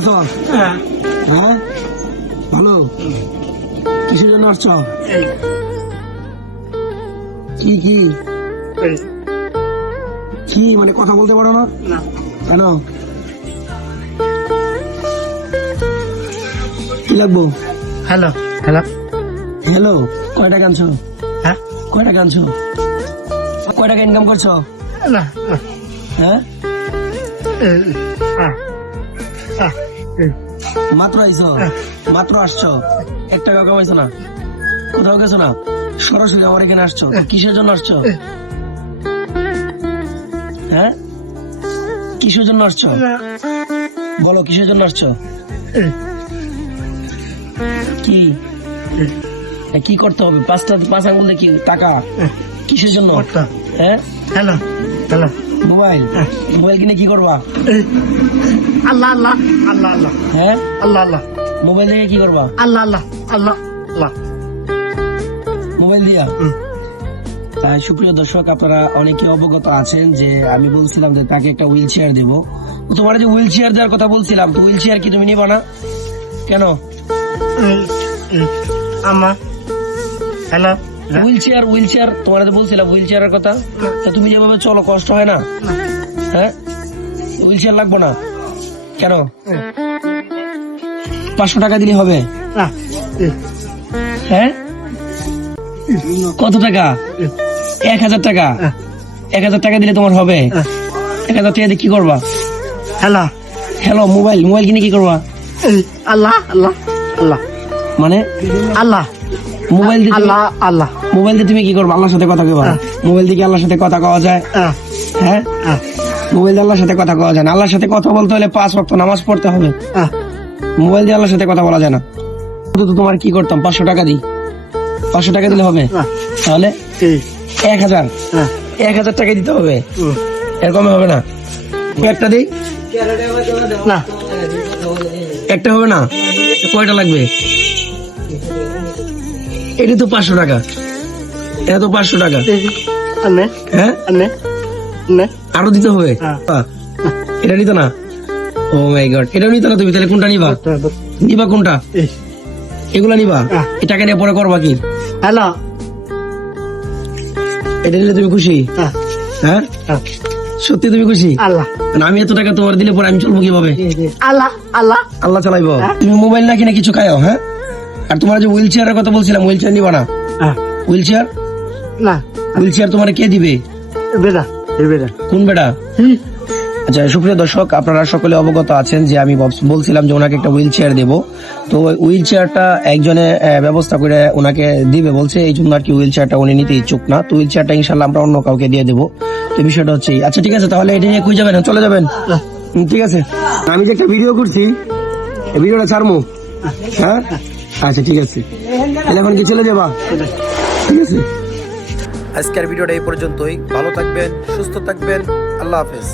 আছো হ্যাঁ। হ্যাঁ? ভালো? কিসের জন্য আসছ? কি কি? কি মানে কথা বলতে পারো না? কেন? কি লাগবো? হ্যালো। হ্যালো। হ্যালো কয়টা আনছো হ্যাঁ। কয়টা টাকা আনছো কয় টাকা ইনকাম করছ? না। হ্যাঁ? আহ এই মাত্র আইছো? মাত্র আসছো? এক টাকা কামাইছো না? কোথাও গেছো না? সরাসরি আমার এখানে আসছো? কিসের জন্য আসছো? হ্যাঁ? কিসের জন্য আসছো? বলো কিসের জন্য আসছো? কি? কি করতে হবে? পাঁচটা পাঁচ আঙ্গুল কি টাকা? কিসের জন্য? হ্যাঁ? Hello hello. মোবাইল? হ্যাঁ। মোবাইল কিনে কি করবা? আল্লাহ আল্লাহ আল্লাহ আল্লাহ। হ্যাঁ? আল্লাহ আল্লাহ। মোবাইল দিয়ে কি করবা? আল্লাহ আল্লাহ আল্লাহ আল্লাহ। মোবাইল দিয়া? সুপ্রিয় দর্শক আপনারা অনেকে অবগত আছেন যে আমি বলছিলাম যে তাকে একটা হুইল চেয়ার দেবো তোমার যে হুইল চেয়ার দেওয়ার কথা বলছিলাম তো হুইল চেয়ার কি তুমি নিবা না? কেন? আমার hello? Wheelchair wheelchair তোমার যে বলছিলাম হুইল চেয়ারের কথা। তা তুমি যেভাবে চলো কষ্ট হয় না? হ্যাঁ? হুইল চেয়ার লাগবো না? কেন? পাঁচশো টাকা দিলে হবে। হ্যাঁ? কত টাকা? এক হাজার টাকা? হ্যাঁ। এক হাজার টাকা দিলে তোমার হবে। এক হাজার টাকা দিয়ে কি করবা? হ্যালো। হ্যালো মোবাইল মোবাইল কিনে কি করবা? আল্লাহ আল্লাহ আল্লাহ। মানে? আল্লাহ। মোবাইল দিয়ে আল্লাহ আল্লাহ। মোবাইল দিয়ে তুমি কি করবা? আল্লাহর সাথে কথা হ্যাঁ। মোবাইল দিয়ে আল্লাহর সাথে কথা কওয়া যায়? হ্যাঁ? মোবাইল দিয়ে আল্লাহর সাথে কথা কওয়া যায় না। আল্লাহর সাথে কথা বলতে হলে পাঁচ ওয়াক্ত নামাজ পড়তে হবে। মোবাইল দিয়ে আল্লাহর সাথে কথা বলা যায় না। তো তোমার কি করতাম? পাঁচশো টাকা দিই। পাঁচশো টাকা দিলে হবে? তাহলে এক হাজার। এক হাজার টাকা দিতে হবে। এরকম হবে না। একটা দিই? না। একটা হবে না? কয়টা লাগবে? এটা তো পাঁচশো টাকা। এটা তো পাঁচশো টাকা। হ্যাঁ? আরও দিতে হবে? হ্যাঁ। এটা নিত না? ও মাই গড এটাও নিত না তুমি? তাহলে কোনটা নিবা? নিবা কোনটা? এগুলা নিবা? হ্যাঁ। এই টাকা নিয়ে পরে করবা কি? হ্যালো। এটা নিলে তুমি খুশি? হ্যাঁ। হ্যাঁ? হ্যাঁ। সত্যি তুমি খুশি? আল্লাহ। না, আমি এত টাকা তোমার দিলে পরে আমি চলবো কীভাবে? আল্লাহ আল্লাহ। আল্লাহ চালাইবো। হ্যাঁ। তুমি মোবাইল না কিনে কিছু খাও হ্যাঁ? আর তোমার যে হুইল চেয়ারের কথা বলছিলাম হুইল চেয়ার নিবা না? হ্যাঁ। হুইল চেয়ার না। হুইল চেয়ার তোমার কে দিবে? বেটা বেটা। কোন বেটা? আচ্ছা সুপ্রিয় দর্শক আপনারা সকলে অবগত আছেন যে আমি বলছিলাম যে ওনাকে একটা হুইল চেয়ার দেবো। তো হুইল চেয়ারটা একজনে ব্যবস্থা করে ওনাকে দিবে বলছে এই জন্য আর কি হুইল চেয়ারটা উনি নিতে ইচ্ছুক না। তো হুইল চেয়ারটা ইনশাল্লাহ আমরা অন্য কাউকে দিয়ে দেবো। তো বিষয়টা হচ্ছে আচ্ছা ঠিক আছে তাহলে এটা নিয়ে কই যাবেন? চলে যাবেন। ঠিক আছে। আমি যে একটা ভিডিও করছি ভিডিওটা ছাড়বো হ্যাঁ? আচ্ছা ঠিক আছে। তাহলে এখন কি চলে যাবা? ঠিক আছে। আজকের ভিডিওটা এই পর্যন্তই। ভালো থাকবেন, সুস্থ থাকবেন। আল্লাহ হাফেজ।